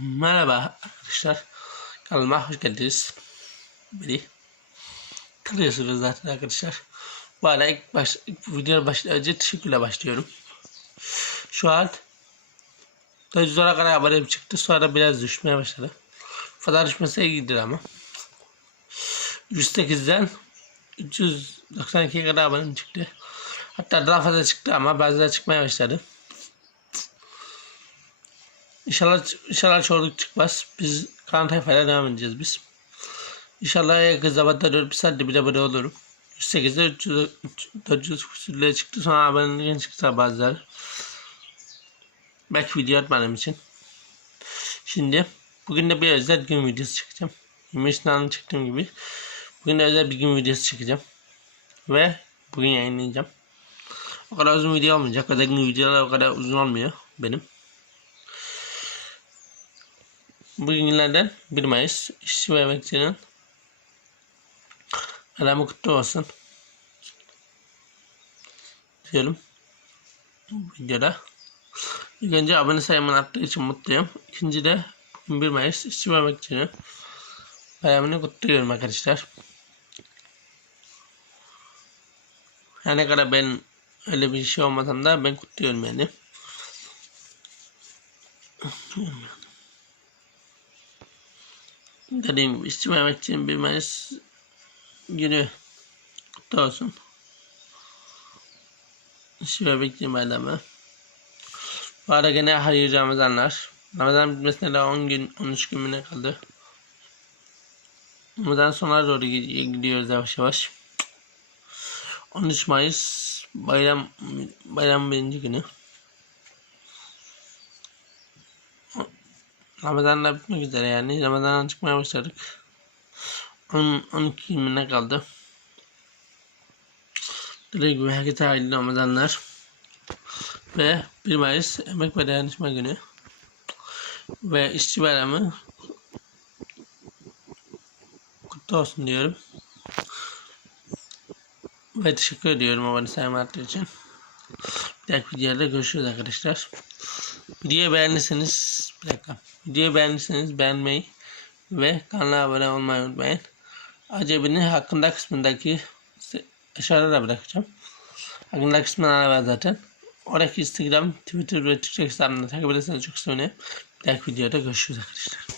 Merhaba arkadaşlar. Kanalıma hoş geldiniz. Beni tanıyorsunuz zaten arkadaşlar. Bu arada ilk, baş, ilk videoya başlamadan önce teşekkürle başlıyorum. Şu an 400'lere kadar abonem çıktı. Sonra biraz düşmeye başladı. Fazla düşmese iyidir ama. 108'den 392'ye kadar abonem çıktı. Hatta daha fazla çıktı ama bazıları çıkmaya başladı. İnşallah inşallah çoğunluk çıkmaz. Biz kan tayfayla devam edeceğiz biz. İnşallah yakın zamanda 4 saatte bile abone olurum. 108'de 300, 400 küsürlüğe çıktı. Sonra aboneliğin çıktı bazıları. Belki video atmadığım için. Şimdi bugün de bir özel gün videosu çekeceğim. 23 Nisan'da çıktığım gibi. Bugün de özel bir gün videosu çekeceğim. Ve bugün yayınlayacağım. O kadar uzun video olmayacak. Özel gün videolar o kadar uzun olmuyor benim. Bugünlerden 1 Mayıs işçi ve emekçinin Aramı kutlu olsun. Diyelim. Bu videoda. İlk önce abone sayımın arttığı için mutluyum. İkinci de bugün 1 Mayıs işçi ve emekçinin bayramını kutluyorum arkadaşlar. Her ne kadar ben öyle bir şey olmasam da ben kutluyorum yani. Dediğim gibi işçi Mehmetçiğin bir Mayıs günü kutlu olsun. İşçi Mehmetçiğin bayramı. Bu arada gene hayırlı Ramazanlar. Ramazan bitmesine de 10 gün, 13 gün mü ne kaldı? Ramazan sonuna doğru gidiyoruz yavaş yavaş. 13 Mayıs bayram bayram birinci günü. Ramazan'da bitmek üzere yani. Ramazan'dan çıkmaya başladık. 10, 12 gününe kaldı. Dediğim gibi herkese hayırlı Ramazanlar. Ve 1 Mayıs Emek ve Dayanışma Günü. Ve işçi bayramı kutlu olsun diyorum. Ve teşekkür ediyorum abone sayma arttığı için. Bir dahaki videoda görüşürüz arkadaşlar. Videoyu beğendiyseniz bir dakika. Videoyu beğendiyseniz beğenmeyi ve kanala abone olmayı unutmayın. Acabini hakkında kısmındaki aşağıda da bırakacağım. Hakkında kısmına var zaten. Oradaki Instagram, Twitter ve TikTok hesabını takip ederseniz çok sevinirim. Bir dahaki videoda görüşürüz arkadaşlar.